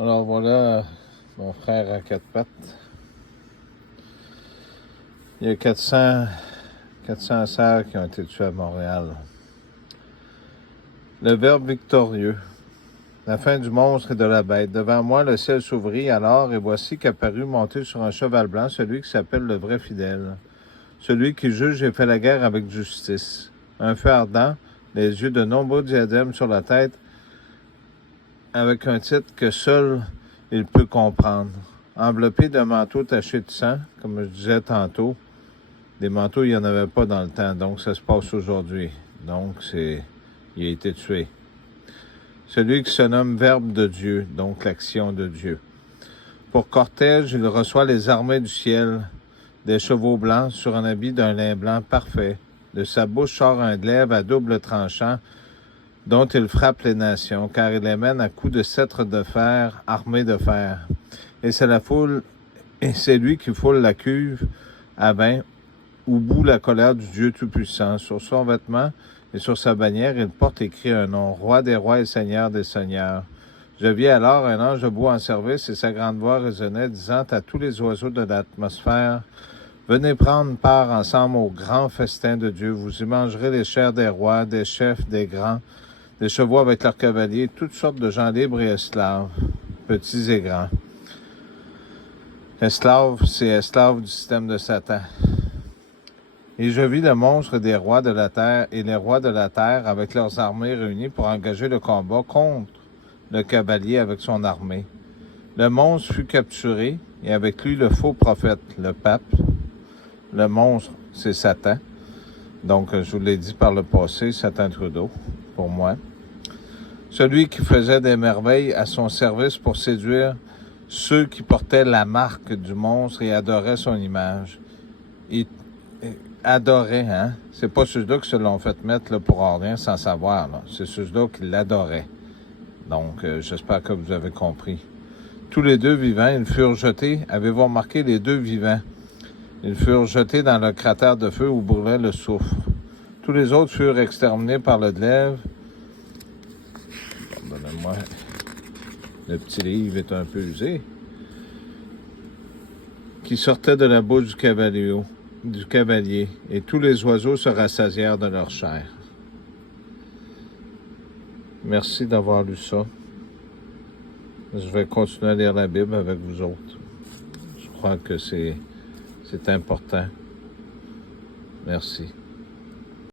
Alors voilà mon frère à quatre pattes. Il y a 400 sœurs qui ont été tuées à Montréal. Le Verbe victorieux. La fin du monstre et de la bête. Devant moi, le ciel s'ouvrit alors, et voici qu'apparut monté sur un cheval blanc celui qui s'appelle le vrai fidèle. Celui qui juge et fait la guerre avec justice. Un feu ardent, les yeux de nombreux diadèmes sur la tête, avec un titre que seul il peut comprendre. Enveloppé d'un manteau taché de sang, comme je disais tantôt, des manteaux, il n'y en avait pas dans le temps, donc ça se passe aujourd'hui. Donc, il a été tué. Celui qui se nomme Verbe de Dieu, donc l'action de Dieu. Pour cortège, il reçoit les armées du ciel, des chevaux blancs sur un habit d'un lin blanc parfait. De sa bouche sort un glaive à double tranchant, dont il frappe les nations, car il les mène à coups de cètre de fer, armés de fer. Et c'est lui qui foule la cuve à vin, où bout la colère du Dieu Tout-Puissant. Sur son vêtement et sur sa bannière, il porte écrit un nom, Roi des rois et Seigneur des seigneurs. Je vis alors un ange debout en service, et sa grande voix résonnait, disant à tous les oiseaux de l'atmosphère, venez prendre part ensemble au grand festin de Dieu. Vous y mangerez les chairs des rois, des chefs, des grands, des chevaux avec leurs cavaliers, toutes sortes de gens libres et esclaves, petits et grands. Esclaves, c'est esclaves du système de Satan. Et je vis le monstre des rois de la terre et les rois de la terre avec leurs armées réunies pour engager le combat contre le cavalier avec son armée. Le monstre fut capturé et avec lui le faux prophète, le pape. Le monstre, c'est Satan. Donc, je vous l'ai dit par le passé, Satan Trudeau, pour moi. Celui qui faisait des merveilles à son service pour séduire ceux qui portaient la marque du monstre et adoraient son image. Adorait, hein? C'est pas ceux-là qui se l'ont fait mettre là, pour rien sans savoir. Là. C'est ceux-là qui l'adoraient. Donc, j'espère que vous avez compris. Tous les deux vivants, ils furent jetés. Avez-vous remarqué les deux vivants? Ils furent jetés dans le cratère de feu où brûlait le soufre. Tous les autres furent exterminés par le glaive. Pardonnez-moi, le petit livre est un peu usé. Qui sortait de la bouche du cavalier, et tous les oiseaux se rassasièrent de leur chair. Merci d'avoir lu ça. Je vais continuer à lire la Bible avec vous autres. Je crois que c'est important. Merci.